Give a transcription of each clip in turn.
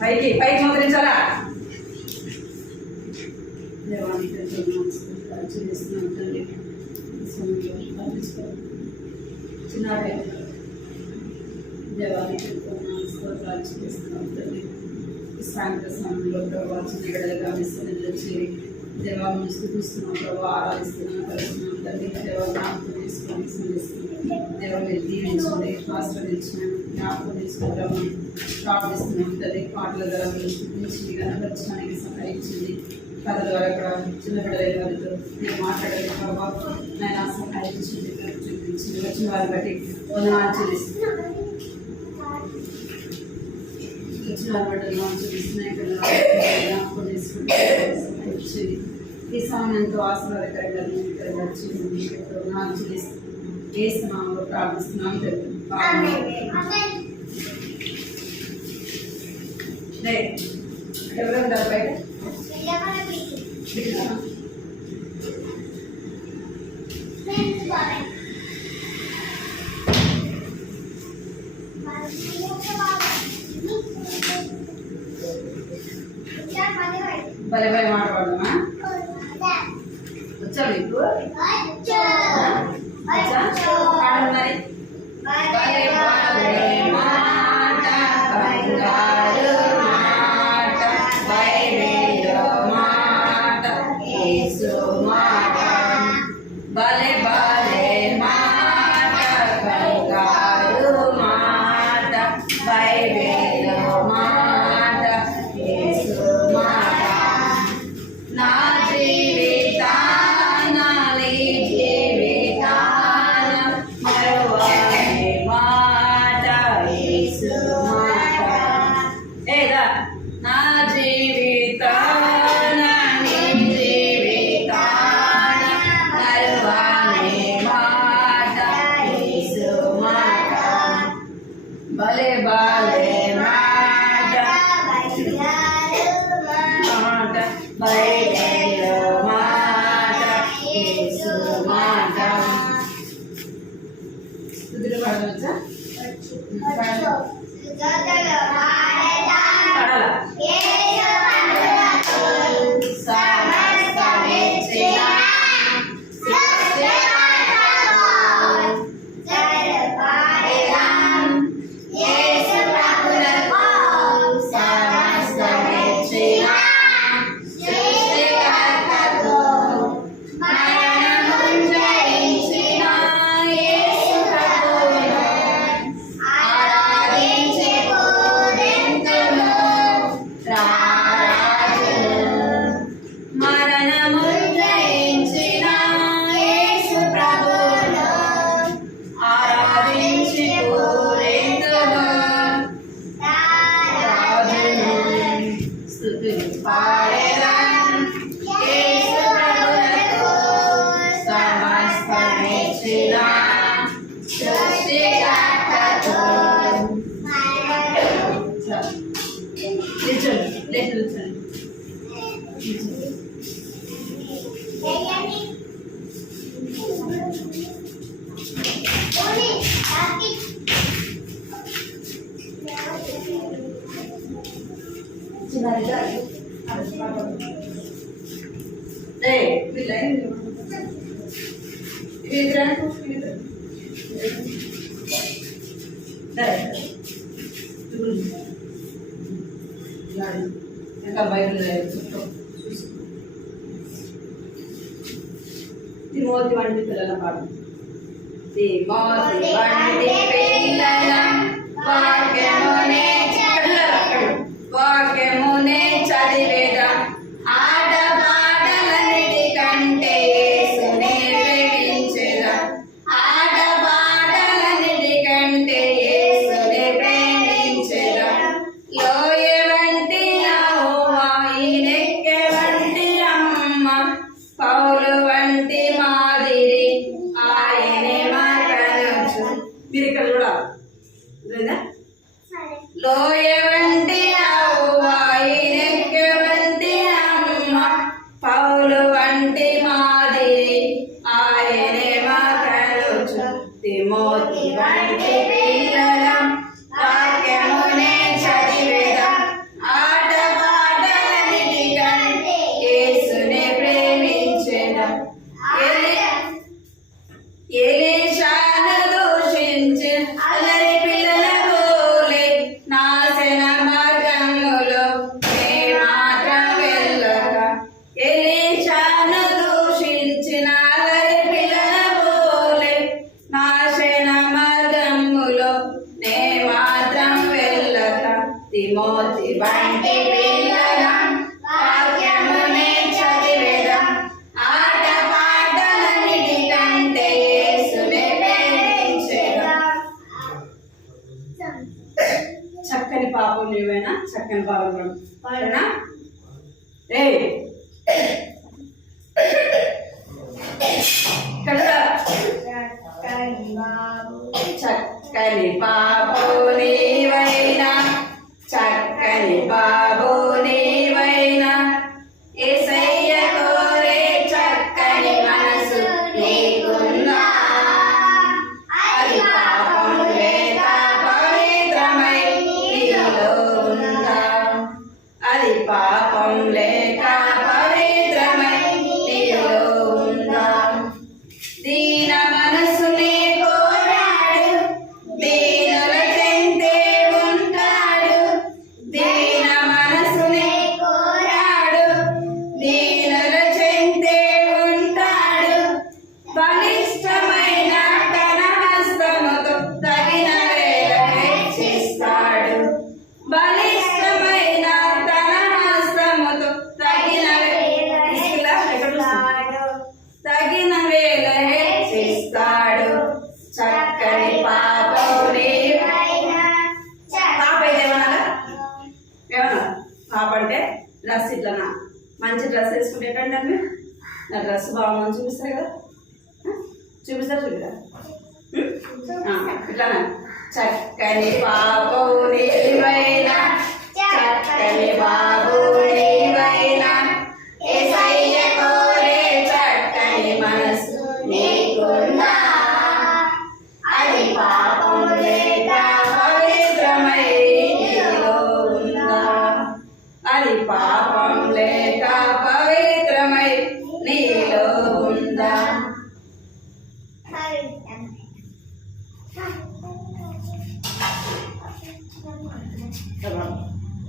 పైకి పైకి ముద్రించాలా చిన్న దేవానికి స్తోత్రాలు చూపిస్తున్నాం తండ్రి. సాయంత్ర సమయంలో ప్రభావ చిన్న బిడ్డలుగా మిస్సనిధిలో చేరి దేవాన్ని స్థుతిస్తున్నాం ప్రభావ, ఆరాధిస్తున్నాం, కలుస్తున్నాం తండ్రి. దేవ జ్ఞాపకం తీసుకొని స్మరిస్తున్నాం. దేవ మీరు దీవించండి, ఆస్వాదించండి, జ్ఞాపకం తీసుకుంటాము ప్రార్థిస్తున్నాం తండ్రి. పాటల ద్వారా మీరు స్థుతించి కనపరచడానికి సహాయించింది. కథ ద్వారా కూడా చిన్న బిడ్డలైన వారితో మీరు మాట్లాడాలి ప్రభావ, ఆయన సహాయించింది, చూపించింది. వచ్చిన వారిని బట్టి వందనాలు చెల్లిస్తున్నాం. ఈ సమయంతో ఆశీర్వాదకరంగా ఏ స్నామంలో ప్రార్థిస్తున్నాం. ఎవరు ఉంటారు బయట? భలే భలే మాట్లాడదామా? వచ్చా మీకు? మరి భలే భలే మాట బంగారు మాట బైబిల్ మాట యేసు మాట భలే భలే మాట బంగారు మాట బైబిల్ మాట యేసు మాట నా జీవితాన నీ జీవితాన మరువని మాట యేసు మాట ఏదా నా జీవితాన నీ జీవితాన మరువని మాట యేసు మాట భలే భలే మాట మాట బైబిల్ మాట యేసు మాట. స్తుతులు పాడవచ్చా? పాడాలా? తిమోతి వంటి పిల్లల పాడు. తిమోతి వంటి పిల్లల వాక్యమునే చదివేదా ఆటపాటలన్నిటి కంటే యేసునే ప్రేమించెదా ఆటపాటలన్నిటి కంటే యేసునే ప్రేమించెదా లోయ వంటి యెహోవా ఈనెక్కె వంటి అమ్మ పౌలు వంటి మాదిరి ఆయనే మాట్లాడచ్చు. మీరు ఇక్కడ చూడాలి లోయ వంటి యెహోవా ఈనెక్కె వంటి అమ్మ పౌలు వంటి మాదిరి ఆయనే మాట్లాడచ్చు. తిమోతి వంటి పిల్లల నే మాత్రం వెళ్ళక తిమోతి వంటి పిల్లలం వాక్యమునే చదివేదం ఆట పాటలన్నిటి కంటే యేసునే ప్రేమించేదం. చక్కని పాపం నీవేనా? చక్కని పాపం పాడనా? రే చక్కని బాబు నీవైనా, చక్కని బాబు నీవైనా, యేసయ్య కోరే చక్కని మనసు నీకుందా? అది పాపం లేక పవిత్రమై నీలో ఉందా? అది పాపం లేక పవిత్రమై నీలో ఉందా? దీన మనసునే కోరాడు, దీనుల చెంతే ఉంటాడు. దీన మనసునే కోరాడు, దీనుల చెంతే ఉంటాడు. బలిష్టమైన తన హస్తముతో తగిన వేళ హెచ్చిస్తాడు. బలిష్టమైన తన హస్తముతో తగిన తగిన వేళ హెచ్చిస్తాడు. చక్కని పాపం నీవైనా. పాప అయితే ఏమన్నా? పాప అంటే డ్రెస్ ఇట్లనా? మంచి డ్రెస్ వేసుకుంటే ఏంటంటే అవి నా డ్రెస్ బాగుందని చూపిస్తారు కదా, చూపిస్తారు చూపిరా ఇట్లానా? చక్కని పాపం నీవైనా, చక్కని బాబు నీవైనా, యేసయ్య కోరే చక్కని మనసు నీకుందా? అది పాపం లేక పవిత్రమై నీలో ఉందా? అది పాపం లేక పవిత్రమై నీలో ఉందా?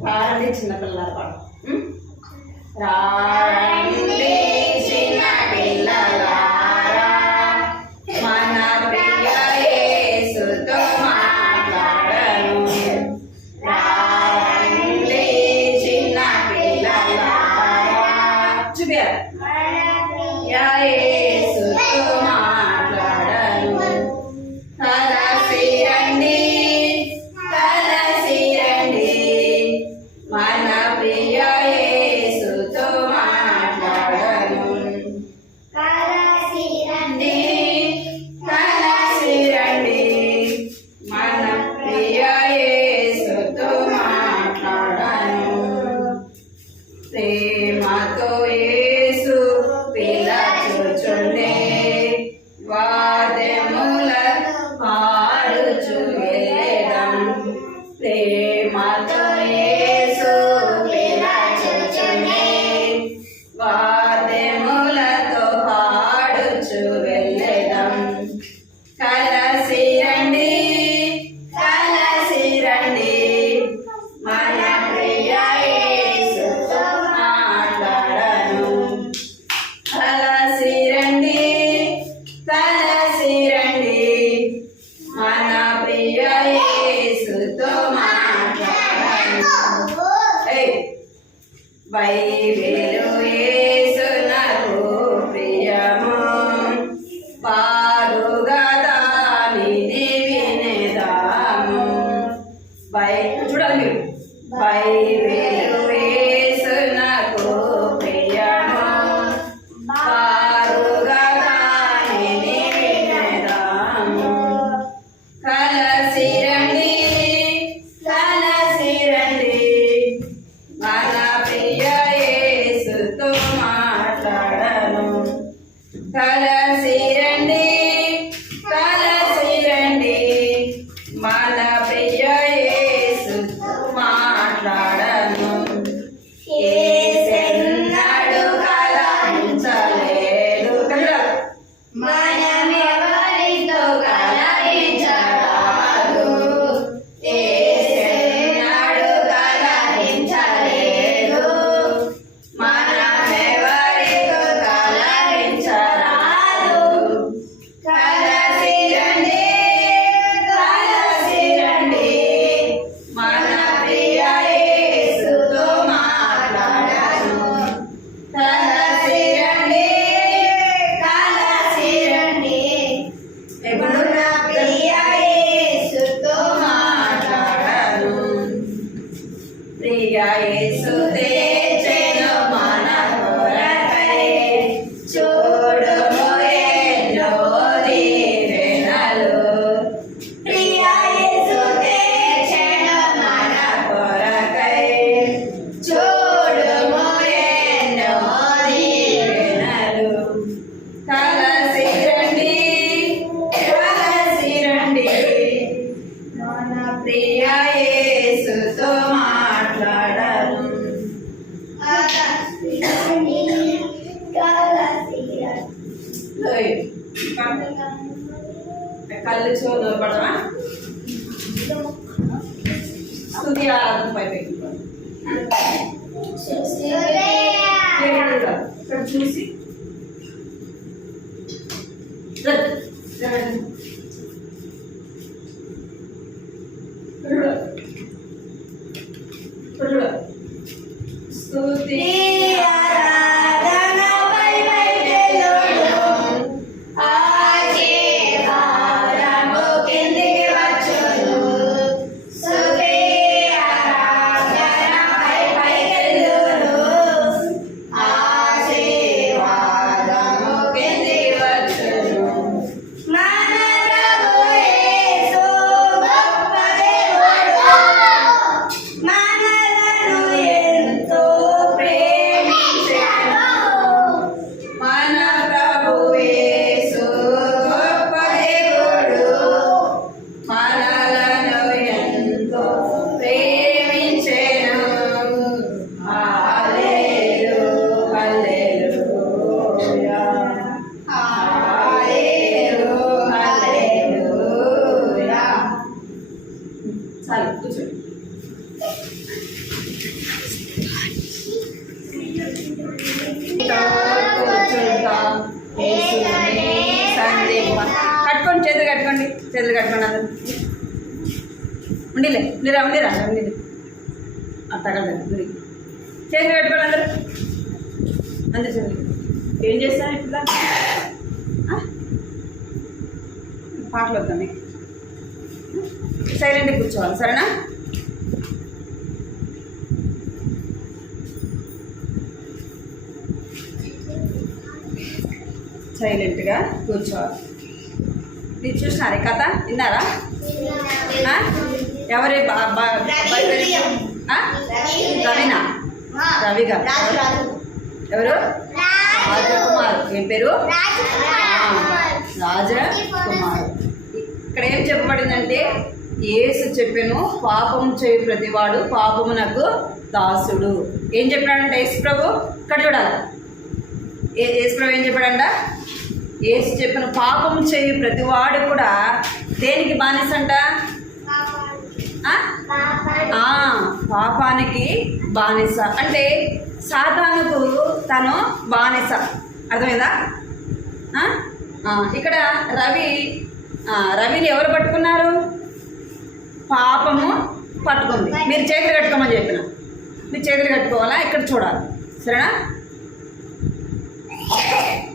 రారండి చిన్నపిల్లల పాడు. రారండి చిన్న పిల్లలారా, మన ప్రియ యేసుతో మాట్లాడను. రారండి చిన్న పిల్లలారా, చూపియాలి. ప్రియ యేసుతో మాట్లాడను. కలసి రండి, కలసి రండి, మన ప్రియ యేసుతో మాట్లాడను. కలసి రండి, కలసి రండి, మన ప్రియ యేసుతో మాట్లాడను. ప్రేమతో యేసు పిలచుచుండే, వాద్యములను పాడుచు వెళ్ళెదం. ప్రేమతో యేసు పిలచుచుండే, వాద్యములతో పాడుచు వెళ్ళెదం. కలసి రండి, కలసి రండి, మన ప్రియ యేసుతో మాట్లాడను. కలసి రండి, కలసి రండి, మన ప్రియ యేసుతో మాట్లాడను. బైబిలు యేసు నాకు ప్రియము, బాగుగా దానిని వినేదాము. చూడాలి మీరు. బైబిలు యేసు నాకు ప్రియము, బాగుగా దానిని వినేదాము. కలసి రండి, కలసి రండి, మన ప్రియ ప్రియ యేసుతో మాట్లాడను. కళ్ళు చెవులు పడవా స్తుతి ఆరాధన పై పెట్టుకోండి. ఇక్కడ చూసి స్తుతి కట్టుకోండి, చేతులు కట్టుకోండి, చేతులు కట్టుకోండి. అందరు ఉండిలే ఉండిరా ఉండిరా ఉండిలే తగలదండి. చేతులు కట్టుకోండి అందరు అందరు చేతులు. ఏం చేస్తాను ఇప్పుడు పాటలు వద్దాం మీకు. సైలెంట్గా కూర్చోవాలి సరేనా? సైలెంట్గా కూర్చోవాలి. మీరు చూసినారు కథ విన్నారా? ఎవరి రవినా? రవి గారు ఎవరు? రాజకుమార్. ఏం పేరు? రాజకుమార్. ఇక్కడ ఏం చెప్పబడిందంటే యేసు చెప్పాను పాపం చేయి ప్రతివాడు పాపమునకు దాసుడు. ఏం చెప్పాడంటే యేసు ప్రభు ఇక్కడ చూడాలి. యేసు ప్రభు ఏం చెప్పాడంట? యేసు చెప్పిన పాపం చేయి ప్రతివాడు కూడా దేనికి బానిసంట? పాపానికి బానిస. అంటే సాతానుకు తను బానిస. అర్థమైందా? ఇక్కడ రవిని ఎవరు పట్టుకున్నారు? పాపము పట్టుకుంది. మీరు చేతులు కట్టుకోమని చెప్పిన. మీరు చేతులు కట్టుకోవాలా? ఇక్కడ చూడాలి సరేనా?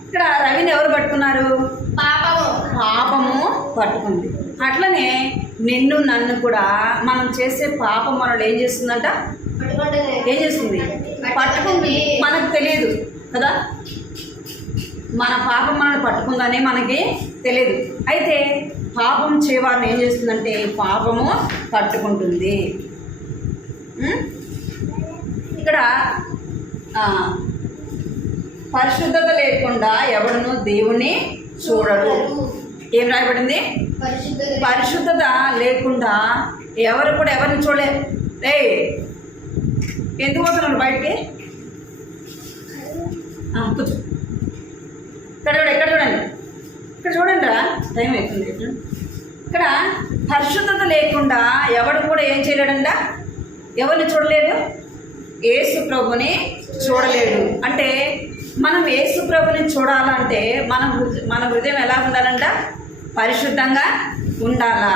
ఇక్కడ రవిని ఎవరు పట్టుకున్నారు? పాపము పట్టుకుంది. అట్లనే నిన్ను నన్ను కూడా మనం చేసే పాపం మనల్ని ఏం చేస్తుందంట? ఏం చేస్తుంది? పట్టుకుంది. మనకు తెలియదు కదా, మన పాపం మనల్ని పట్టుకుందని మనకి తెలియదు. అయితే పాపం చేయవారిని ఏం చేస్తుందంటే పాపము పట్టుకుంటుంది. ఇక్కడ పరిశుద్ధత లేకుండా ఎవడును దేవుణ్ణి చూడడు. ఏం రాయబడింది? పరిశుద్ధత లేకుండా ఎవరు కూడా ఎవరిని చూడలేరు. ఎందుకు పోతున్నాడు బయటికి? కూర్చో. ఇక్కడ చూడండి, ఇక్కడ చూడండి రా, టైం అవుతుంది. ఇక్కడ పరిశుద్ధత లేకుండా ఎవడు కూడా ఏం చేయలేడంట? ఎవరిని చూడలేడు? యేసు ప్రభుని చూడలేడు. అంటే మనం యేసు ప్రభుని చూడాలంటే మన హృదయం ఎలా ఉండాలంట? పరిశుద్ధంగా ఉండాలా.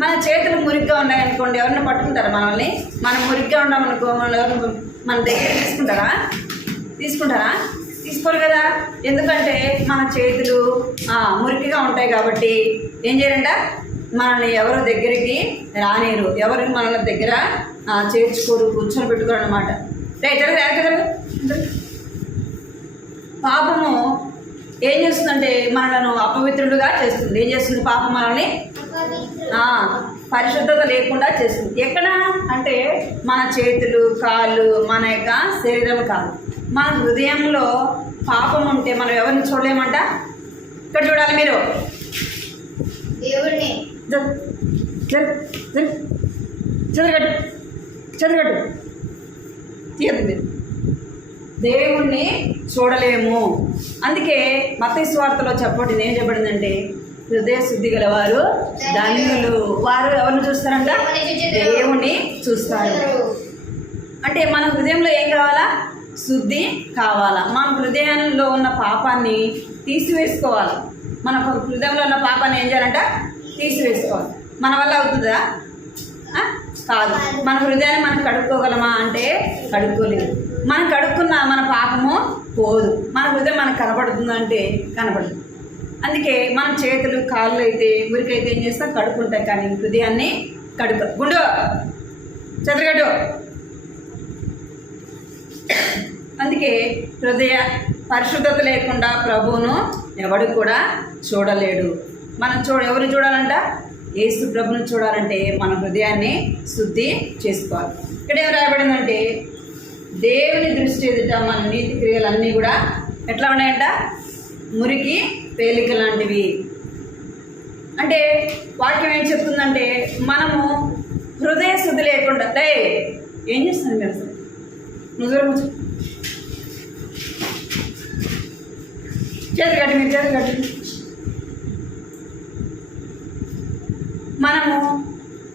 మన చేతులు మురిగ్గా ఉన్నాయనుకోండి, ఎవరిని పట్టుకుంటారా మనల్ని? మనం మురిగ్గా ఉన్నామనుకో మన దగ్గర తీసుకుంటారా? తీసుకోరు కదా. ఎందుకంటే మన చేతులు మురికిగా ఉంటాయి కాబట్టి ఏం చేయాలంట? మనల్ని ఎవరు దగ్గరికి రానేరు, ఎవరికి మనల్ని దగ్గర చేర్చుకోరు, కూర్చొని పెట్టుకోరు అన్నమాట. పాపము ఏం చేస్తుందంటే మనలను అపవిత్రుడుగా చేస్తుంది. ఏం చేస్తుంది? పాపం మనల్ని పరిశుద్ధత లేకుండా చేస్తుంది. ఎక్కడ అంటే మన చేతులు, కాళ్ళు, మన యొక్క శరీరం కాదు, మన హృదయంలో పాపం ఉంటే మనం ఎవరిని చూడలేమంట? ఇక్కడ చూడాలి మీరు, దేవుడిని. చదరగట్టు చదరగట్టు తీయద్దు మీరు. దేవుణ్ణి చూడలేము. అందుకే మత్తయి సువార్తలో చెప్పబడింది, ఏం చెప్పబడిందంటే హృదయ శుద్ధి గలవారు ధన్యులు. వారు ఎవరిని చూస్తారంట? దేవుణ్ణి చూస్తారు. అంటే మన హృదయంలో ఏం కావాలా? శుద్ధి కావాలా. మన హృదయంలో ఉన్న పాపాన్ని తీసివేసుకోవాలి. మన హృదయంలో ఉన్న పాపాన్ని ఏం చేయాలంట? తీసివేసుకోవాలి. మన వల్ల అవుతుందా? కాదు. మన హృదయాన్ని మనం కడుక్కోగలమా అంటే కడుక్కోలేదు. మనం కడుక్కున్న మన పాపము పోదు. మన హృదయం మనకు కనబడుతుందంటే కనబడదు. అందుకే మనం చేతులు కాళ్ళు అయితే ఊరికైతే ఏం చేస్తాం? కడుక్కుంటాం. కానీ హృదయాన్ని గుండు చెదరగడ్డు. అందుకే హృదయ పరిశుద్ధత లేకుండా ప్రభువును ఎవడు కూడా చూడలేడు. మనం ఎవరు చూడాలంట? యేసు ప్రభును చూడాలంటే మన హృదయాన్ని శుద్ధి చేసుకోవాలి. ఇక్కడ ఏం రాయబడిందంటే దేవుని దృష్టి ఎదుట మన నీతి క్రియలన్నీ కూడా ఎట్లా ఉన్నాయంట? మురికి పేలిక లాంటివి. అంటే వాక్యం ఏం చెప్తుందంటే మనము హృదయ శుద్ధి లేకుండా ఏం చేస్తుంది మీరు? అసలు నువ్వు దూరం కూర్చో. చేతి కట్టి మీరు చేతి కట్టి.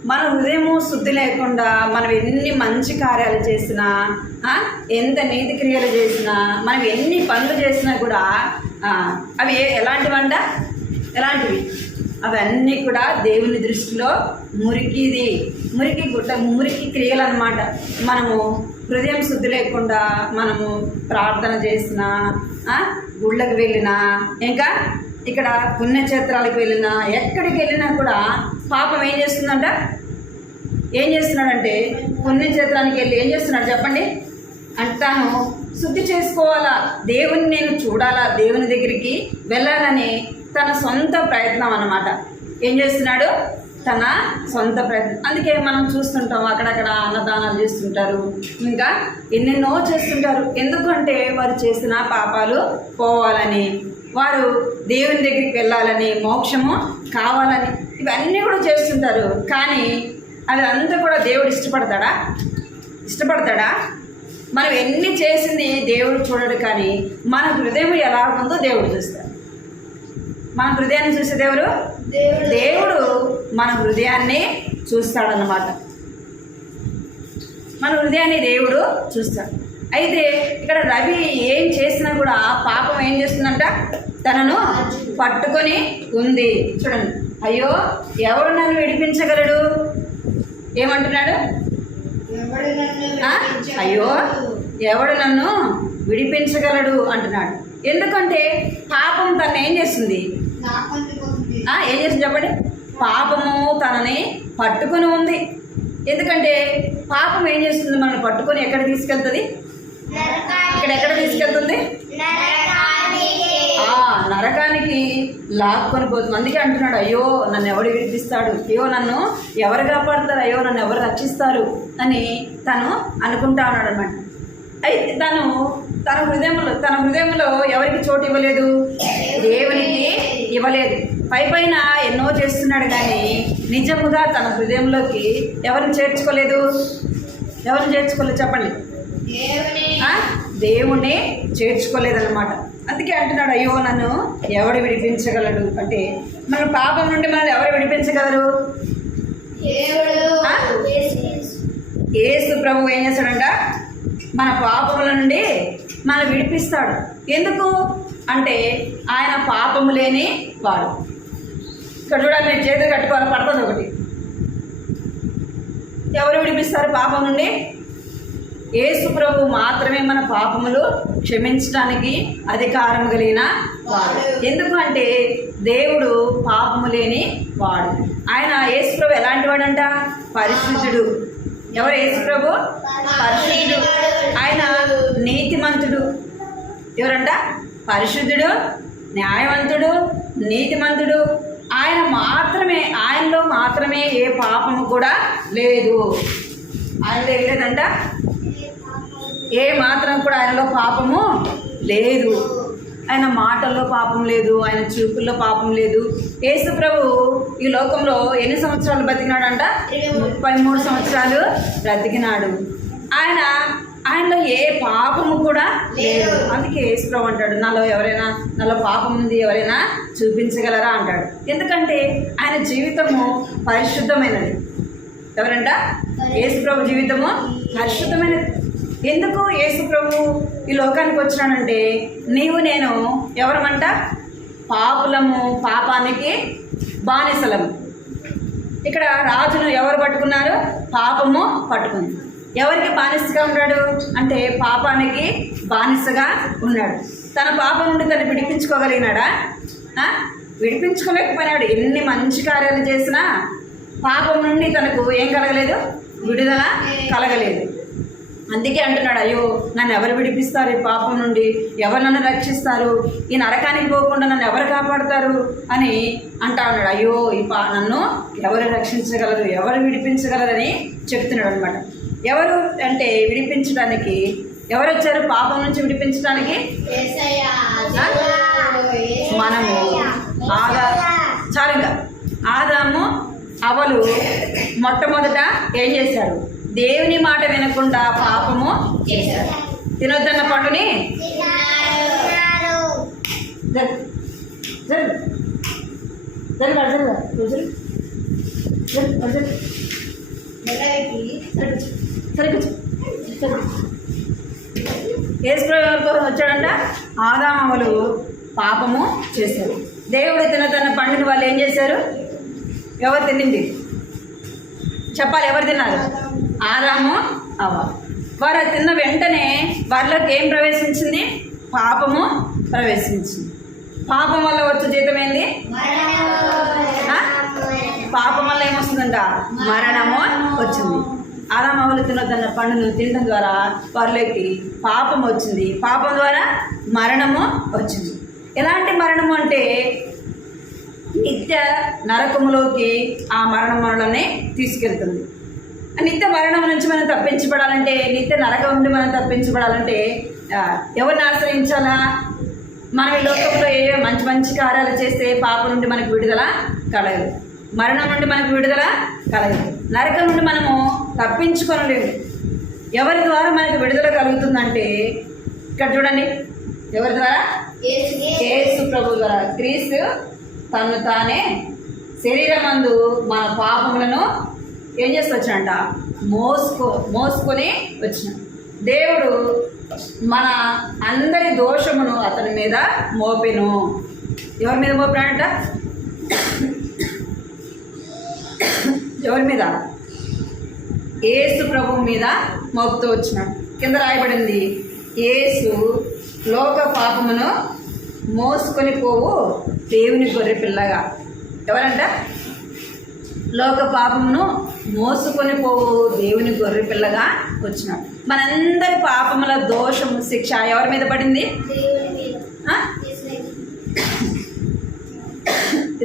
మన హృదయము శుద్ధి లేకుండా మనం ఎన్ని మంచి కార్యాలు చేసినా, ఎంత నీతి క్రియలు చేసినా, మనం ఎన్ని పనులు చేసినా కూడా అవి ఎలాంటివంట? ఎలాంటివి? అవన్నీ కూడా దేవుని దృష్టిలో మురికి క్రియలు అన్నమాట. మనము హృదయం శుద్ధి లేకుండా మనము ప్రార్థన చేసినా, గుళ్ళకి వెళ్ళినా, ఇంకా ఇక్కడ పుణ్యక్షేత్రాలకు వెళ్ళినా, ఎక్కడికి వెళ్ళినా కూడా పాపం ఏం చేస్తుందంట? ఏం చేస్తున్నాడంటే పుణ్యక్షేత్రానికి వెళ్ళి ఏం చేస్తున్నాడు చెప్పండి? అంటాను శుద్ధి చేసుకోవాలా, దేవుని నేను చూడాలా, దేవుని దగ్గరికి వెళ్ళాలని తన సొంత ప్రయత్నం అన్నమాట. ఏం చేస్తున్నాడు? తన సొంత ప్రయత్నం. అందుకే మనం చూస్తుంటాం అక్కడక్కడ అన్నదానాలు చేస్తుంటారు, ఇంకా ఎన్నెన్నో చేస్తుంటారు. ఎందుకంటే వారు చేసిన పాపాలు పోవాలని, వారు దేవుని దగ్గరికి వెళ్ళాలని, మోక్షము కావాలని ఇవన్నీ కూడా చేస్తుంటారు. కానీ అదంతా కూడా దేవుడు ఇష్టపడతాడా? మనం ఎన్ని చేసింది దేవుడు చూడడు. కానీ మన హృదయం ఎలా ఉందో దేవుడు చూస్తాడు. మన హృదయాన్ని చూసేది ఎవరు? దేవుడు మన హృదయాన్ని చూస్తాడన్నమాట. మన హృదయాన్ని దేవుడు చూస్తాడు. అయితే ఇక్కడ రవి ఏం చేసినా కూడా పాపం ఏం చేస్తుందంట? తనను పట్టుకొని ఉంది. చూడండి, అయ్యో ఎవడు నన్ను విడిపించగలడు? ఏమంటున్నాడు? అయ్యో ఎవడు నన్ను విడిపించగలడు అంటున్నాడు. ఎందుకంటే పాపం తను ఏం చేస్తుంది? ఏం చేస్తుంది చెప్పండి? పాపము తనని పట్టుకొని ఉంది. ఎందుకంటే పాపం ఏం చేస్తుంది? మనం పట్టుకొని ఎక్కడ తీసుకెళ్తుంది? ఇక్కడ ఎక్కడ తీసుకెళ్తుంది? నరకానికి లాక్కొని పోతుంది. అందుకే అంటున్నాడు, అయ్యో నన్ను ఎవడు విడిపిస్తాడు, అయ్యో నన్ను ఎవరు కాపాడుతారు, అయ్యో నన్ను ఎవరు రక్షిస్తారు అని తను అనుకుంటా ఉన్నాడు అనమాట. అయితే తన హృదయంలో ఎవరికి చోటు ఇవ్వలేదు? దేవునికి ఇవ్వలేదు. పైన ఎన్నో చేస్తున్నాడు కానీ నిజముగా తన హృదయంలోకి ఎవరిని చేర్చుకోలేదు చెప్పండి? దేవుణ్ణి చేర్చుకోలేదన్నమాట. అందుకే అంటున్నాడు, అయ్యో నన్ను ఎవడు విడిపించగలడు అంటే మన పాపం నుండి మనల్ని ఎవరు విడిపించగలరు? యేసు ప్రభు ఏం చేస్తాడంట? మన పాపముల నుండి మనం విడిపిస్తాడు. ఎందుకు అంటే ఆయన పాపము లేని వాడు. ఇక్కడ చూడాలి, నేను చేతులు కట్టుకోవాలి, పడుతుంది ఒకటి. ఎవరు విడిపిస్తారు పాపం నుండి? యేసు ప్రభు మాత్రమే మన పాపములు క్షమించడానికి అధికారం కలిగిన వాడు. ఎందుకంటే దేవుడు పాపము లేని వాడు. ఆయన యేసు ప్రభు ఎలాంటి వాడంట? పరిశుద్ధుడు. ఎవరు యేసు ప్రభు? పరిశుద్ధుడు. ఆయన నీతిమంతుడు. ఎవరంట? పరిశుద్ధుడు, న్యాయవంతుడు, నీతిమంతుడు. ఆయనలో మాత్రమే ఏ పాపము కూడా లేదు. ఆయనలో ఏం లేదంట? ఏ మాత్రం కూడా ఆయనలో పాపము లేదు. ఆయన మాటల్లో పాపం లేదు, ఆయన చూపుల్లో పాపం లేదు. యేసు ప్రభు ఈ లోకంలో ఎన్ని సంవత్సరాలు బ్రతికినాడంట? 33 సంవత్సరాలు బ్రతికినాడు. ఆయనలో ఏ పాపము కూడా లేదు. అందుకే యేసు ప్రభు అంటాడు, నాలో పాపం ఉంది, ఎవరైనా చూపించగలరా అంటాడు. ఎందుకంటే ఆయన జీవితము పరిశుద్ధమైనది. ఎవరంట? యేసు ప్రభు జీవితము పరిశుద్ధమైనది. ఎందుకు యేసు ప్రభు ఈ లోకానికి వచ్చినాడంటే, నీవు నేను ఎవరమంట? పాపులము, పాపానికి బానిసలము. ఇక్కడ రాజును ఎవరు పట్టుకున్నారు? పాపము పట్టుకుంది. ఎవరికి బానిసగా ఉన్నాడు అంటే పాపానికి బానిసగా ఉన్నాడు. తన పాపం నుండి తను విడిపించుకోగలిగినాడా? విడిపించుకోలేకపోయినాడు. ఎన్ని మంచి కార్యాలు చేసినా పాపం నుండి తనకు ఏం కలగలేదు? విడుదల కలగలేదు. అందుకే అంటున్నాడు, అయ్యో నన్ను ఎవరు విడిపిస్తారు ఈ పాపం నుండి? ఎవరు నన్ను రక్షిస్తారు? ఈ నరకానికి పోకుండా నన్ను ఎవరు కాపాడుతారు అని అంటా ఉన్నాడు. అయ్యో నన్ను ఎవరు రక్షించగలరు, ఎవరు విడిపించగలరని చెప్తున్నాడు అనమాట. ఎవరు అంటే విడిపించడానికి ఎవరు వచ్చారు? పాపం నుంచి విడిపించడానికి మనము. చాలుగా ఆదాము అవలు మొట్టమొదట ఏం చేశారు? దేవుని మాట వినకుండా పాపము చేశారు. తినొద్దన్న పండుని యేసు ప్రభు వచ్చాడంట. ఆదామవలు పాపము చేశారు. దేవుడు తినొద్దన్న పండుని వాళ్ళు ఏం చేశారు? ఎవరు తినింది? చెప్పాలి, ఎవరు తిన్నారు? ఆదాము అవ్వ. వారు తిన్న వెంటనే వారిలోకి ఏం ప్రవేశించింది? పాపము ప్రవేశించింది. పాపం వల్ల వచ్చే జీతం ఏంది? పాపం వల్ల ఏమొస్తుందంట? మరణము వచ్చింది. ఆదామవలు తినొద్దన్న పండును తినడం ద్వారా వారిలోకి పాపం వచ్చింది. పాపం ద్వారా మరణము వచ్చింది. ఎలాంటి మరణము అంటే నిత్య నరకములోకి ఆ మరణం మనల్ని తీసుకెళ్తుంది. నిత్య మరణం నుంచి మనం తప్పించబడాలంటే, నిత్య నరకం నుండి మనం తప్పించబడాలంటే ఎవరిని ఆశ్రయించాలా? మనం ఈ లోకంలో ఏ మంచి మంచి కార్యాలు చేస్తే పాపం నుండి మనకు విడుదల కలగదు, మరణం నుండి మనకు విడుదల కలగదు, నరకం నుండి మనము తప్పించుకోలేము. ఎవరి ద్వారా మనకు విడుదల కలుగుతుందంటే ఇక్కడ చూడండి, ఎవరి ద్వారా? యేసు ప్రభు ద్వారా. క్రీస్తు తను తానే శరీరమందు మన పాపములను ఏం చేసి వచ్చినంట? మోసుకొని వచ్చిన. దేవుడు మన అందరి దోషమును అతని మీద మోపెను. ఎవరి మీద మోపినాడంట? ఎవరి మీద? యేసు ప్రభు మీద మోపుతూ వచ్చినాడు. కింద రాయబడింది, యేసు లోక పాపమును మోసుకొని పోవు దేవుని గొర్రె పిల్లగా. ఎవరంట? లోక పాపమును మోసుకొని పోవు దేవుని గొర్రె పిల్లగా వచ్చినాడు. మనందరి పాపముల దోషము శిక్ష ఎవరి మీద పడింది?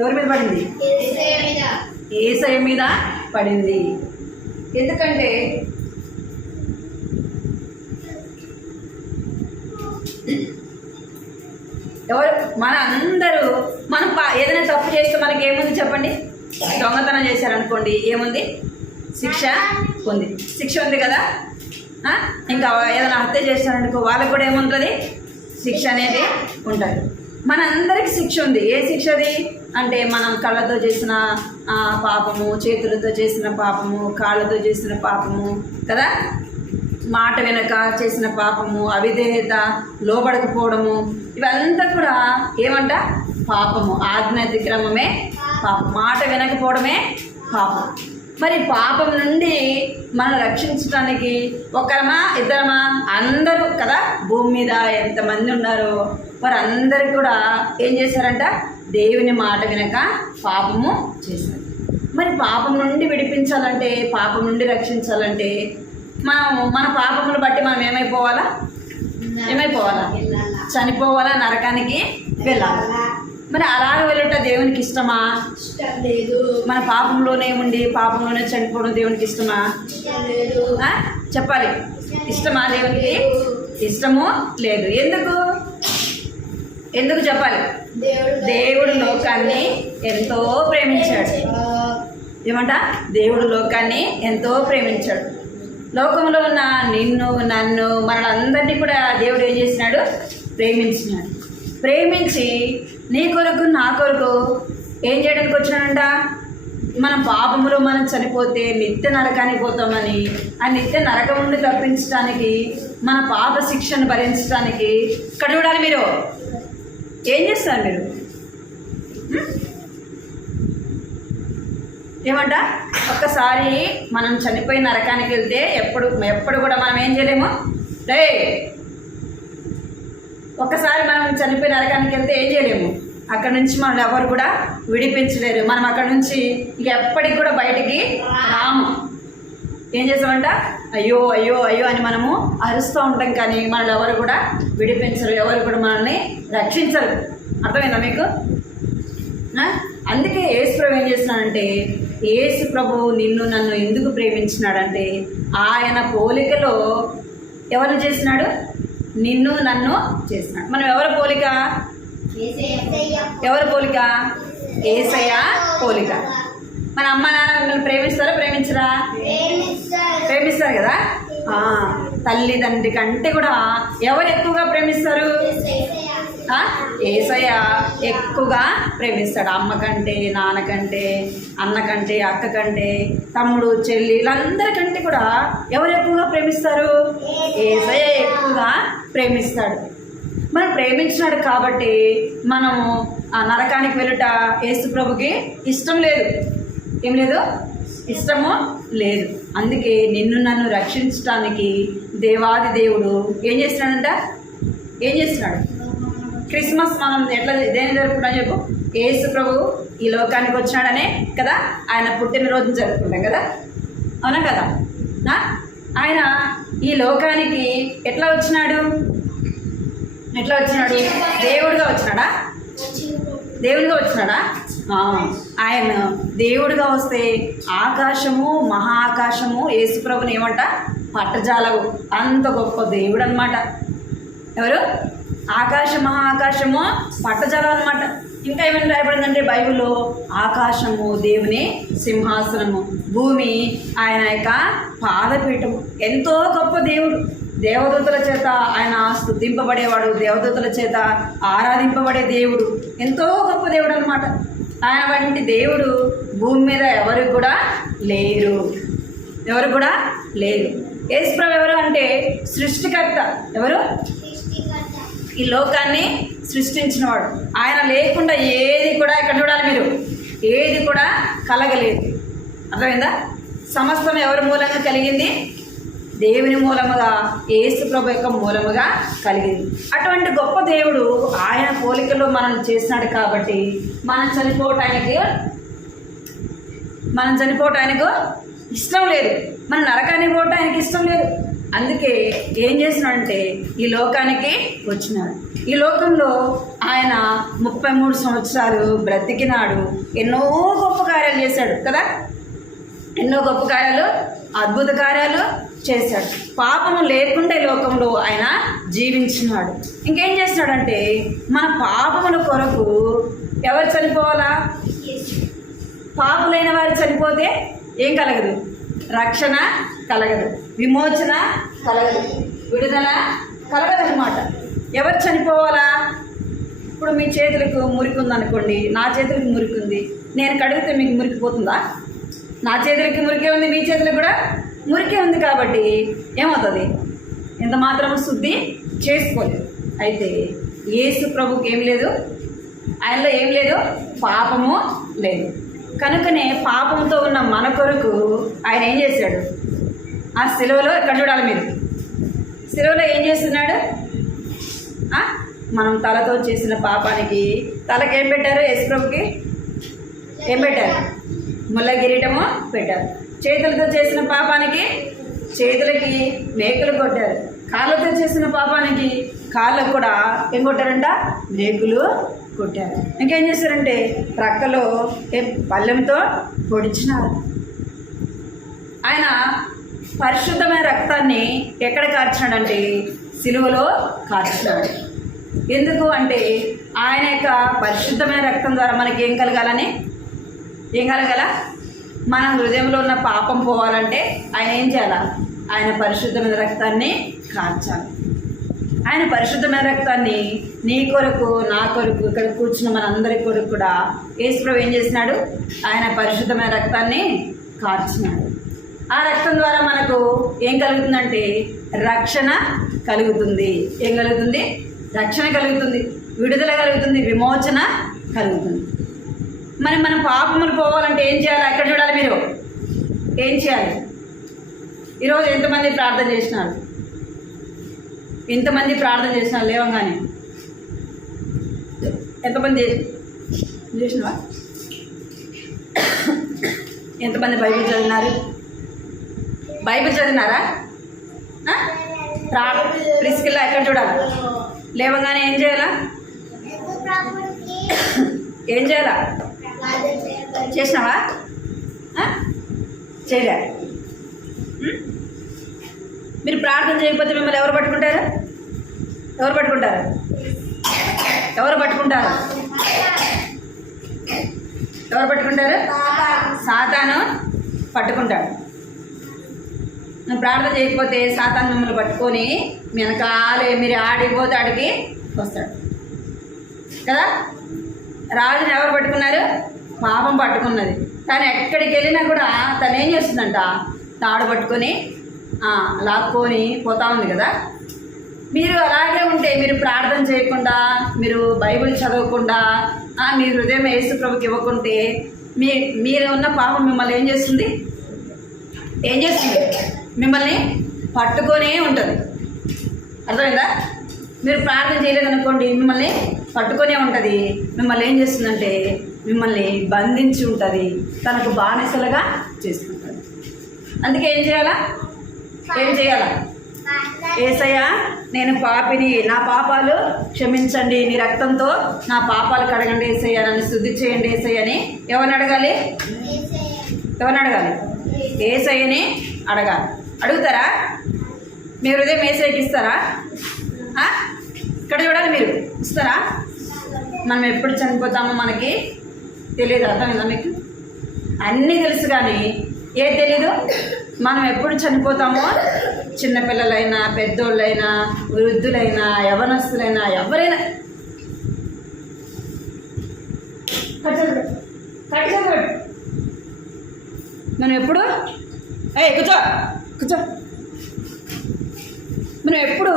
ఎవరి మీద పడింది? యేసయ్య మీద పడింది. ఎందుకంటే మన అందరూ మనం ఏదైనా తప్పు చేస్తే మనకి ఏముంది చెప్పండి? దొంగతనం చేశారనుకోండి, ఏముంది? శిక్ష ఉంది. శిక్ష ఉంది కదా. ఇంకా ఏదైనా హత్య చేశారనుకో వాళ్ళకి కూడా ఏముంటుంది? శిక్ష అనేది ఉంటుంది. మనందరికి శిక్ష ఉంది. ఏ శిక్ష అది అంటే, మనం కళ్ళతో చేసిన పాపము, చేతులతో చేసిన పాపము, కాళ్ళతో చేసిన పాపము కదా, మాట వెనక చేసిన పాపము, అవిధేయత, లోబడకపోవడము, ఇవంతా కూడా ఏమంట? పాపము. ఆజ్ఞ అతిక్రమమే పాపం. మాట వినకపోవడమే పాపం. మరి పాపం నుండి మనం రక్షించడానికి ఒకరమా ఇద్దరమా? అందరూ కదా. భూమి మీద ఎంతమంది ఉన్నారో వారందరూ కూడా ఏం చేశారంట? దేవుని మాట వినక పాపము చేశారు. మరి పాపం నుండి విడిపించాలంటే, పాపం నుండి రక్షించాలంటే మన పాపములు బట్టి మనం ఏమైపోవాలా? చనిపోవాలా, నరకానికి వెళ్ళాలి. మరి అలాగ వెళ్ళట దేవునికి ఇష్టమా? లేదు. మన పాపంలోనే ఉండి పాపంలోనే చనిపోవడం దేవునికి ఇష్టమా? చెప్పాలి. ఇష్టమా దేవునికి? ఇష్టము లేదు. ఎందుకు చెప్పాలి? దేవుడు లోకాన్ని ఎంతో ప్రేమించాడు. ఏమంట? దేవుడు లోకాన్ని ఎంతో ప్రేమించాడు. లోకంలో ఉన్న నిన్ను, నన్ను, మనలందరినీ కూడా దేవుడు ఏం చేసినాడు? ప్రేమించినాడు. ప్రేమించి నీ కొరకు, నా కొరకు ఏం చేయడానికి వచ్చినాడంట? మన పాపములో మనం చనిపోతే నిత్య నరకానికి పోతామని, ఆ నిత్య నరకం నుండి తప్పించడానికి, మన పాప శిక్షను భరించడానికి ఇక్కడ చూడాలి. మీరు ఏం చేస్తారు? మీరు ఏమంట? ఒక్కసారి మనం చనిపోయి నరకానికి వెళ్తే ఎప్పుడు కూడా మనం ఏం చేయలేము. ఒక్కసారి మనం చనిపోయి నరకానికి వెళ్తే ఏం చేయలేము. అక్కడ నుంచి మనం ఎవరు కూడా విడిపించలేరు. మనం అక్కడ నుంచి ఎప్పటికి కూడా బయటికి రాము. ఏం చేస్తామంట? అయ్యో అయ్యో అయ్యో అని మనము అరుస్తూ ఉంటాం, కానీ మనల్ని ఎవరు కూడా విడిపించరు, ఎవరు కూడా మనల్ని రక్షించరు. అర్థమైందా మీకు? అందుకే యేసు ప్రభు ఏం చేస్తున్నాడంటే, యేసు ప్రభు నిన్ను నన్ను ఎందుకు ప్రేమించినాడంటే, ఆయన పోలికలో ఎవరు చేసినాడు? నిన్ను నన్ను చేసినాడు. మనం ఎవరి పోలిక? ఎవరి పోలిక? యేసయ్య పోలిక. మన అమ్మ నాన్న మిమ్మల్ని ప్రేమిస్తారా? ప్రేమించరా? ప్రేమిస్తారు కదా. తల్లిదండ్రి కంటే కూడా ఎవరు ఎక్కువగా ప్రేమిస్తారు? యేసయ్య ఎక్కువగా ప్రేమిస్తాడు. అమ్మ కంటే, నాన్న కంటే, అన్న కంటే, అక్క కంటే, తమ్ముడు, చెల్లి, వీళ్ళందరికంటే కూడా ఎవరు ఎక్కువగా ప్రేమిస్తారు? యేసయ్య ఎక్కువగా ప్రేమిస్తాడు. మనం ప్రేమించినాడు కాబట్టి మనము ఆ నరకానికి వెళ్ళుట యేసు ప్రభుకి ఇష్టం లేదు. ఏం లేదు? ఇష్టము లేదు. అందుకే నిన్ను నన్ను రక్షించడానికి దేవాది దేవుడు ఏం చేస్తున్నాడంట? ఏం చేస్తున్నాడు? క్రిస్మస్ మనం ఎట్లా దేని జరుపుకుంటాం చెప్పు? యేసు ప్రభు ఈ లోకానికి వచ్చినాడనే కదా ఆయన పుట్టినరోజును జరుపుకుంటాం కదా. అవునా కదా? ఆయన ఈ లోకానికి ఎట్లా వచ్చినాడు? ఎట్లా వచ్చినాడు? దేవుడిగా వచ్చినాడా? దేవుడిగా వచ్చినాడా? ఆయన దేవుడిగా వస్తే ఆకాశము, మహా ఆకాశము యేసు ప్రభుని ఏమంట? పట్టజాలవు. అంత గొప్ప దేవుడు అనమాట. ఎవరు? ఆకాశ, మహా ఆకాశము పట్టజాలం అనమాట. ఇంకా ఏమైనా రాయబడిందంటే బైబిల్లో, ఆకాశము దేవుని సింహాసనము, భూమి ఆయన యొక్క పాదపీఠము. ఎంతో గొప్ప దేవుడు. దేవదూతల చేత ఆయన స్తుతింపబడేవాడు, దేవదూతల చేత ఆరాధింపబడే దేవుడు. ఎంతో గొప్ప దేవుడు అనమాట. ఆయన వంటి దేవుడు భూమి మీద ఎవరు కూడా లేరు. ఎవరు కూడా లేరు. యేసు ప్రభు ఎవరు అంటే సృష్టికర్త. ఎవరు? ఈ లోకాన్ని సృష్టించినవాడు. ఆయన లేకుండా ఏది కూడా, ఇక్కడ చూడాలి మీరు, ఏది కూడా కలగలేదు. అర్థమైందా? సమస్తం ఎవరి మూలంగా కలిగింది? దేవుని మూలముగా, యేసు ప్రభు యొక్క మూలముగా కలిగింది. అటువంటి గొప్ప దేవుడు ఆయన పోలికలో మనం చేసినాడు కాబట్టి మనం చనిపోవటానికి ఆయనకు ఇష్టం లేదు. మన నరకానికి పోవటం ఆయనకి ఇష్టం లేదు. అందుకే ఏం చేసినాడంటే ఈ లోకానికి వచ్చినాడు. ఈ లోకంలో ఆయన 33 సంవత్సరాలు బ్రతికినాడు. ఎన్నో గొప్ప కార్యాలు చేశాడు కదా. ఎన్నో గొప్ప కార్యాలు, అద్భుత కార్యాలు చేశాడు. పాపము లేకుండా ఈ లోకంలో ఆయన జీవించినాడు. ఇంకేం చేస్తున్నాడంటే మన పాపముల కొరకు ఎవరు చనిపోవాలా? పాపులైన వారు చనిపోతే ఏం కలగదు? రక్షణ కలగదు, విమోచన కలగదు, విడుదల కలగదన్నమాట. ఎవరు చనిపోవాలా? ఇప్పుడు మీ చేతులకు మురికి ఉందనుకోండి, నా చేతులకు మురికి ఉంది, నేను కడిగితే మీకు మురికిపోతుందా? నా చేతులకి మురికే ఉంది, మీ చేతులకు కూడా మురికే ఉంది. కాబట్టి ఏమవుతుంది? ఎంత మాత్రం శుద్ధి చేసుకోలేదు. అయితే యేసు ప్రభుకి ఏం లేదు, ఆయనలో ఏం లేదు, పాపము లేదు. కనుకనే పాపంతో ఉన్న మన కొరకు ఆయన ఏం చేశాడు? ఆ శిలువలో, ఇక్కడ చూడాలి మీరు, శిలువలో ఏం చేస్తున్నాడు? మనం తలతో చేసిన పాపానికి తలకి ఏం పెట్టారు? యేసు ప్రభుకి ఏం పెట్టారు? ముళ్ళ కిరీటము పెట్టారు. చేతులతో చేసిన పాపానికి చేతులకి మేకులు కొట్టారు. కాళ్ళతో చేసిన పాపానికి కాళ్ళకు కూడా ఏం కొట్టారంట? మేకులు కొట్టారు. ఇంకేం చేశారంటే ప్రక్కలో పళ్ళెంతో పొడిచినారు. ఆయన పరిశుద్ధమైన రక్తాన్ని ఎక్కడ కార్చినాడంటే సిలువలో కార్చినాడు. ఎందుకు అంటే ఆయన యొక్క పరిశుద్ధమైన రక్తం ద్వారా మనకి ఏం కలగాలని, ఏం కలగాల? మన హృదయంలో ఉన్న పాపం పోవాలంటే ఆయన ఏం చేయాలా? ఆయన పరిశుద్ధమైన రక్తాన్ని కార్చాలి. ఆయన పరిశుద్ధమైన రక్తాన్ని నీ కొరకు, నా కొరకు, ఇక్కడ కూర్చున్న మనందరి కొరకు కూడా యేసుప్రభువు ఏం చేసినాడు? ఆయన పరిశుద్ధమైన రక్తాన్ని కార్చినాడు. ఆ రక్తం ద్వారా మనకు ఏం కలుగుతుందంటే రక్షణ కలుగుతుంది. ఏం కలుగుతుంది? రక్షణ కలుగుతుంది, విడుదల కలుగుతుంది, విమోచన కలుగుతుంది. మరి మనం పాపములు పోవాలంటే ఏం చేయాలి? ఎక్కడ చూడాలి? మీరు ఏం చేయాలి? ఈరోజు ఎంతమంది ప్రార్థన చేసినారు? ఎంతమంది ప్రార్థన చేసినారు లేవంగానే? ఎంతమంది చేసినావా? ఎంతమంది బైబిల్ చదివినారు? బైబిల్ చదివినారా? ప్రిస్కిల్లా ఎక్కడ చూడాలి? లేవగానే ఏం చేయాలా? ఏం చేయాలా? చేసినావా? చేయలే. మీరు ప్రార్థన చేయకపోతే మిమ్మల్ని ఎవరు పట్టుకుంటారు? ఎవరు పట్టుకుంటారు? ఎవరు పట్టుకుంటారు? ఎవరు పట్టుకుంటారు? సాతాను పట్టుకుంటాడు. నేను ప్రార్థన చేయకపోతే సాతాను మిమ్మల్ని పట్టుకొని వెనకాలే మీరు ఆడిపోతే ఆడికి వస్తాడు కదా. రాజుని ఎవరు పట్టుకున్నారు? పాపం పట్టుకున్నది. తను ఎక్కడికి వెళ్ళినా కూడా తను ఏం చేస్తుందంట? తాడు పట్టుకొని లాక్కొని పోతా ఉంది కదా. మీరు అలాగే ఉంటే, మీరు ప్రార్థన చేయకుండా, మీరు బైబిల్ చదవకుండా, మీ హృదయం యేసు ప్రభుకి ఇవ్వకుంటే మీరు ఉన్న పాపం మిమ్మల్ని ఏం చేస్తుంది? ఏం చేస్తుంది? మిమ్మల్ని పట్టుకొనే ఉంటుంది. అర్థమైందా? మీరు ప్రార్థన చేయలేదనుకోండి, మిమ్మల్ని పట్టుకొనే ఉంటుంది. మిమ్మల్ని ఏం చేస్తుందంటే మిమ్మల్ని బంధించి ఉంటుంది, తనకు బానిసలుగా చేసుకుంటుంది. అందుకే ఏం చేయాలా? ఏం చేయాలా? యేసయ్యా నేను పాపిని, నా పాపాలు క్షమించండి, నీ రక్తంతో నా పాపాలు కడగండి యేసయ్యా, నన్ను శుద్ధి చేయండి యేసయ్య అని ఎవరిని అడగాలి? ఎవరిని అడగాలి? యేసయ్యని అడగాలి. అడుగుతారా? మీ హృదయం యేసయ్యకి ఇస్తారా? ఇక్కడ చూడాలి, మీరు ఇస్తారా? మనం ఎప్పుడు చనిపోతామో మనకి తెలియదు. అర్థమైందా మీకు? అన్నీ తెలుసు కానీ ఏది తెలీదు? మనం ఎప్పుడు చనిపోతామో చిన్నపిల్లలైనా, పెద్దోళ్ళైనా, వృద్ధులైనా, యవనస్తులైనా, ఎవరైనా మనం ఎప్పుడు కూర్చో కూర్చో మనం ఎప్పుడు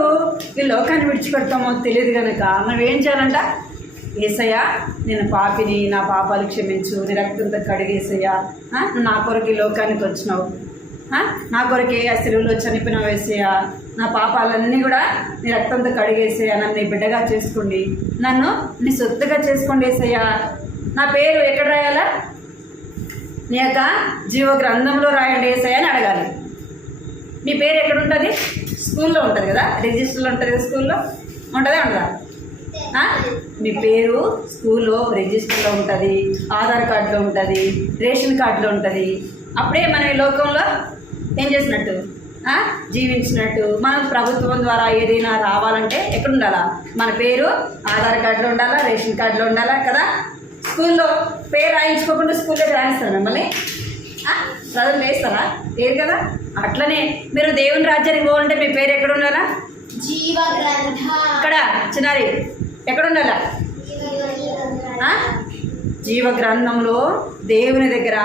ఈ లోకాన్ని విడిచిపెడతామో తెలియదు కనుక మనం ఏం చేయాలంట? యేసయ్యా నేను పాపిని, నా పాపాలు క్షమించు, నీ రక్తంతో కడిగేసయ్యా, నువ్వు నా కొరకు ఈ లోకానికి వచ్చినావు, నా కొరకే ఆ సిలువలో చనిపోయినావు యేసయ్యా, నా పాపాలన్నీ కూడా నీ రక్తంతో కడిగేసయ్యా, నన్ను నీ బిడ్డగా చేసుకోండి, నన్ను నీ సొత్తుగా చేసుకోండి యేసయ్యా. నా పేరు ఎక్కడ రాయాలా? నీ యొక్క జీవ గ్రంథంలో రాయండి యేసయ్యా అని అడగాలి. మీ పేరు ఎక్కడ ఉంటుంది? స్కూల్లో ఉంటుంది కదా, రిజిస్టర్లో ఉంటుంది కదా. స్కూల్లో ఉంటుందా? ఉండదా? మీ పేరు స్కూల్లో రిజిస్టర్లో ఉంటుంది, ఆధార్ కార్డులో ఉంటుంది, రేషన్ కార్డులో ఉంటుంది. అప్పుడే మనం ఈ లోకంలో ఏం చేసినట్టు? జీవించినట్టు. మనం ప్రభుత్వం ద్వారా ఏదైనా రావాలంటే ఎక్కడ ఉండాలా? మన పేరు ఆధార్ కార్డులో ఉండాలా, రేషన్ కార్డులో ఉండాలా కదా. స్కూల్లో పేరు రాయించుకోకుండా స్కూల్లో రాయిస్తారా మిమ్మల్ని? చదువు వేస్తారా? లేదు కదా. అట్లనే మీరు దేవుని రాజ్యానికి పోవాలంటే మీ పేరు ఎక్కడ ఉండాలా? ఇక్కడ చిన్నారి ఎక్కడ ఉండాలా? జీవ గ్రంథంలో దేవుని దగ్గర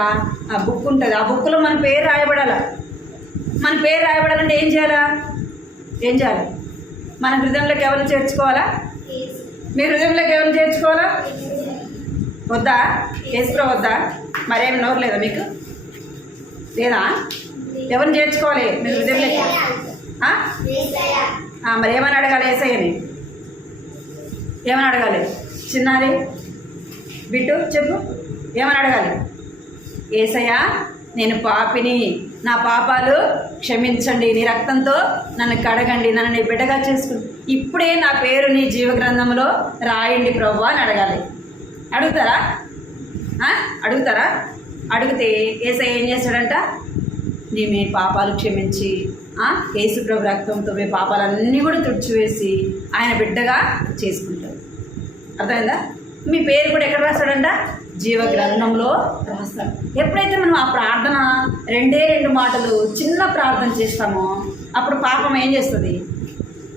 ఆ బుక్ ఉంటుంది. ఆ బుక్లో మన పేరు రాయబడాలా. మన పేరు రాయబడాలంటే ఏం చేయాలా? ఏం చేయాలి? మన హృదయంలోకి ఎవరిని చేర్చుకోవాలా? మీ హృదయంలోకి ఎవరిని చేర్చుకోవాలా? వద్దా? యేసుప్రభు వద్దా? మరేమి నోరు లేదా మీకు? లేదా? ఎవరిని చేర్చుకోవాలి మీ హృదయంలోకి? మరి ఏమని అడగాలి? యేసయ్యని ఏమని అడగాలి? చిన్నారి బిట్టు చెప్పు, ఏమని అడగాలి? యేసయ్యా నేను పాపిని, నా పాపాలు క్షమించండి, నీ రక్తంతో నన్ను కడగండి, నన్ను నీ బిడ్డగా చేసుకుని ఇప్పుడే నా పేరు నీ జీవ గ్రంథంలో రాయండి ప్రభువా అని అడగాలి. అడుగుతారా? అడుగుతారా? అడిగితే యేసయ్య ఏం చేస్తాడంట? మీ పాపాలు క్షమించి యేసు ప్రభు రక్తంతో మీ పాపాలన్నీ కూడా తుడిచివేసి ఆయన బిడ్డగా చేసుకుంటాడు. అర్థమైందా? మీ పేరు కూడా ఎక్కడ రాస్తాడంట? జీవ గ్రంథంలో రాస్తాడు. ఎప్పుడైతే మనం ఆ ప్రార్థన 2 మాటలు చిన్న ప్రార్థన చేస్తామో అప్పుడు పాపం ఏం చేస్తుంది?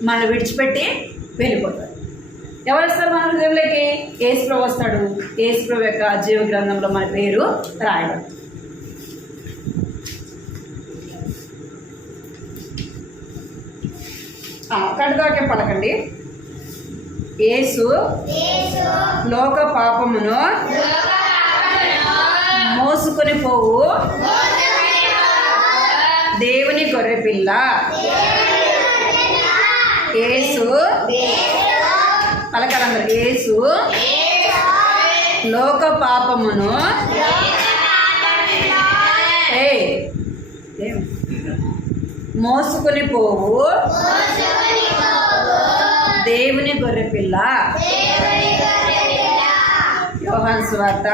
మనం విడిచిపెట్టి వెళ్ళిపోతుంది. ఎవరు వస్తారు మన హృదయంలోకి? యేసుప్రభు వస్తాడు. యేసుప్రభు యొక్క జీవ గ్రంథంలో మన పేరు రాయడం. కంటదాకే పలకండి. యేసు లోక పాపమును మోసుకొని పోవు దేవుని గొర్రెపిల్ల. యేసు పలకాలందరూ. యేసు లోక పాపమును మోసుకొని పోవు దేవుని గొర్రెపిల్ల. యోహాను సువార్త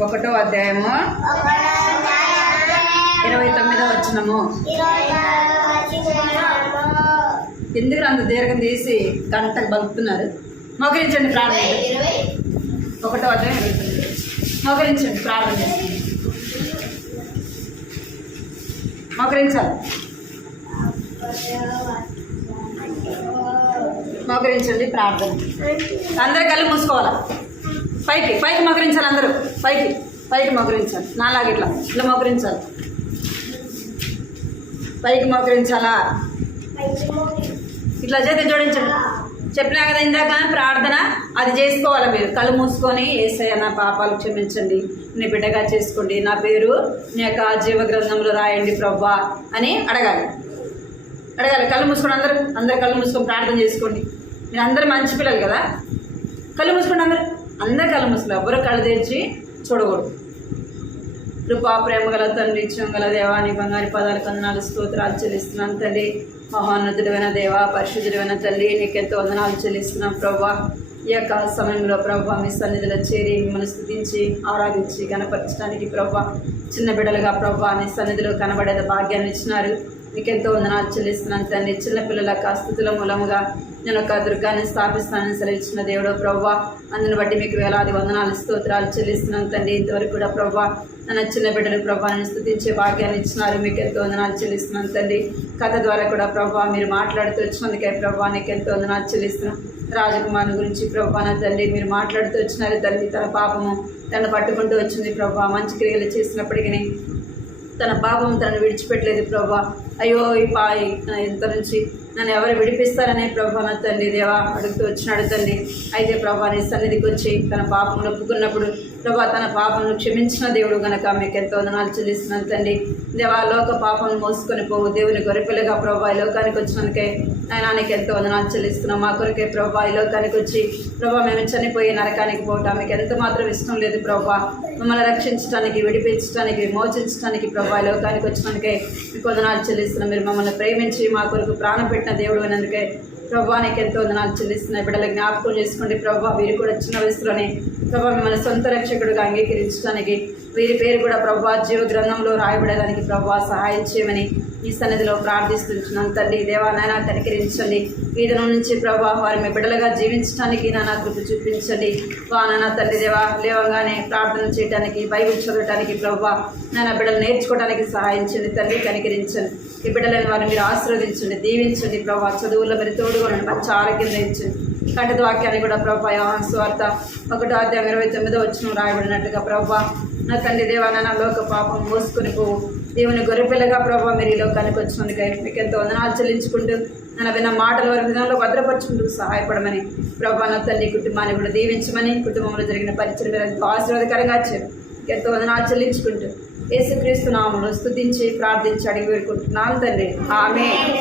1వ అధ్యాయము 29వ వచనము. ఎందుకు అంత దీర్ఘం తీసి గంటకు బలుపుతున్నారు? మోకరించండి ప్రార్థన. 1వ అధ్యాయం 29. మోకరించండి ప్రార్థన చేస్తుంది. మోకరించాలి. మోకరించండి ప్రార్థన. అందరు కళ్ళు మూసుకోవాలా? పైకి పైకి మోకరించాలి. అందరూ పైకి పైకి మోకరించాలి. నాలాగా ఇట్లా ఇట్లా మోకరించాలి. పైకి మోకరించాలా? ఇట్లా చేతి జోడించండి. చెప్పినా కదా ఇందాక ప్రార్థన అది చేసుకోవాలి. మీరు కళ్ళు మూసుకొని యేసయ్య నా పాపాలు క్షమించండి, నీ బిడ్డగా చేసుకోండి, నా పేరు నీ యొక్క జీవ గ్రంథంలో రాయండి ప్రభువా అని అడగాలి. కళ్ళు మూసుకోండి. అందరు కళ్ళు మూసుకొని ప్రార్థన చేసుకోండి. మీరు అందరూ మంచి పిల్లలు కదా. కళ్ళు మూసుకోండి. అందరు కళ్ళు మూసుకోండి. ఎవరు కళ్ళు తెరిచి చూడకూడదు. కృపా ప్రేమ గల తండ్రి, ఇచ్చం గల దేవా, నీ బంగారు పదాలు వందనాలు స్తోత్రాలు చెల్లిస్తున్నాను తండ్రి. మహోన్నతుడైన దేవా, పరిశుద్ధుడైన తల్లి, నీకెంతో వందనాలు చెల్లిస్తున్నాం ప్రభా. ఈ యొక్క సమయంలో ప్రభా మీ సన్నిధిలో చేరి మిమ్మల్ని స్తుతించి ఆరాధించి కనపరచడానికి ప్రభా చిన్న బిడ్డలుగా ప్రభా నీ సన్నిధిలో కనబడే భాగ్యాన్ని ఇచ్చినారు. మీకెంతో వందనాలు చెల్లిస్తున్నాను తండ్రి. చిన్నపిల్లల స్థుతుల మూలముగా నేను ఒక దుర్గాన్ని స్థాపిస్తానని సెలవిచ్చిన దేవుడో ప్రభా, అందుని బట్టి మీకు వేలాది వందనాలు స్తోత్రాలు చెల్లిస్తున్నాను తండ్రి. ఇంతవరకు కూడా ప్రభా నన్ను చిన్న బిడ్డలు ప్రభా నేను స్తుతించే భాగ్యాన్ని ఇచ్చినారు. మీకు ఎంతో వందనాలు చెల్లిస్తున్నాను తండ్రి. కథ ద్వారా కూడా ప్రభా మీరు మాట్లాడుతూ వచ్చినందుకే ప్రభా నీకు ఎంతో వందనాలు చెల్లిస్తున్నాను. రాజకుమారుని గురించి ప్రభా నా తండ్రి మీరు మాట్లాడుతూ వచ్చినారు తండ్రి. తన పాపము తను పట్టుకుంటూ వచ్చింది ప్రభా. మంచి క్రియలు చేసినప్పటికీ తన పాపం తనను విడిచిపెట్టలేదు ప్రభా. అయ్యో ఇంత నుంచి నన్ను ఎవరు విడిపిస్తారనే ప్రభా నా తండ్రి దేవా అడుగుతూ వచ్చినాడు తండ్రి. అయితే ప్రభా నీ సన్నిధికి వచ్చి తన పాపమును ఒప్పుకున్నప్పుడు ప్రభా తన పాపమును క్షమించిన దేవుడు గనక మీకు ఎంతో వందనాలు చెల్లిస్తున్నాను తండ్రి. దేవా లోక పాపను మోసుకొని పోవు దేవుని గొర్రెపిల్లగా ప్రభా ఈ లోకానికి వచ్చినందుకే ఆయన నీకు ఎంతో వందనాలు చెల్లిస్తున్నాం. మా కొరకే ప్రభా ఈ లోకానికి వచ్చి ప్రభా మేము చనిపోయి నరకానికి పోవటం మీకు ఎంత మాత్రం ఇష్టం లేదు ప్రభా. మమ్మల్ని రక్షించడానికి, విడిపించడానికి, విమోచించడానికి ప్రభా ఈ లోకానికి వచ్చినందుకే మీకు వందనాలు చెల్లిస్తున్నాం. మీరు మమ్మల్ని ప్రేమించి మా కొరకు ప్రాణం పెట్టిన దేవుడు అయినందుకే ప్రభా నీకు ఎంతో వందనాలు చెల్లిస్తున్నాయి. బిడ్డలు జ్ఞాపకం చేసుకోండి ప్రభా. వీరు కూడా చిన్న వయసులోనే ప్రభా మిమ్మల్ని సొంత రక్షకుడుగా అంగీకరించడానికి వీరి పేరు కూడా ప్రభా జీవ గ్రంథంలో రాయబడడానికి ప్రభా సహాయం చేయమని ఈ సన్నిధిలో ప్రార్థిస్తున్నాను తండ్రి. దేవా నాయన కనికరించండి. ఈ దినం నుంచి ప్రభా వారి మీ బిడ్డలుగా జీవించడానికి నా కృప చూపించండి. నాన్న తండ్రి దేవా లేవగానే ప్రార్థన చేయడానికి, బైబిల్ చదవడానికి ప్రభా నాన్న బిడ్డలు నేర్చుకోవడానికి సహాయం చేయండి తండ్రి. కనికరించండి. ఈ బిడ్డలను వారిని మీరు ఆశీర్వదించండి, దీవించండి ప్రభా. చదువుల్లో మీరు తోడుగా మంచి ఆరోగ్యం ధరించండి. కంటి వాక్యాన్ని కూడా ప్రభా యోహాను సువార్త 1వ అధ్యాయం 29వ వచనం రాయబడినట్లుగా ప్రభా నా తండ్రి దేవా నా లోక పాపం మోసుకొని పోవు దేవుని గొర్రెపిల్లగా ప్రభా మీరు ఈ లోకానికి వచ్చినందుకే మీకు ఎంతో వందనాలు చెల్లించుకుంటూ నన్ను విన్న మాటల వారి విధానంలో భద్రపరుచుకుంటూ సహాయపడమని ప్రభా నా తల్లి కుటుంబాన్ని కూడా దీవించమని, కుటుంబంలో జరిగిన పరిచయం మీరు ఎంతో ఆశీర్వాదకరంగా చేరు ఎంతో వందనాలు చెల్లించుకుంటూ యేసుక్రీస్తు నామములో స్తుతించి ప్రార్థించి అడిగి వేడుకుంటున్నాను తండ్రి. ఆమేన్.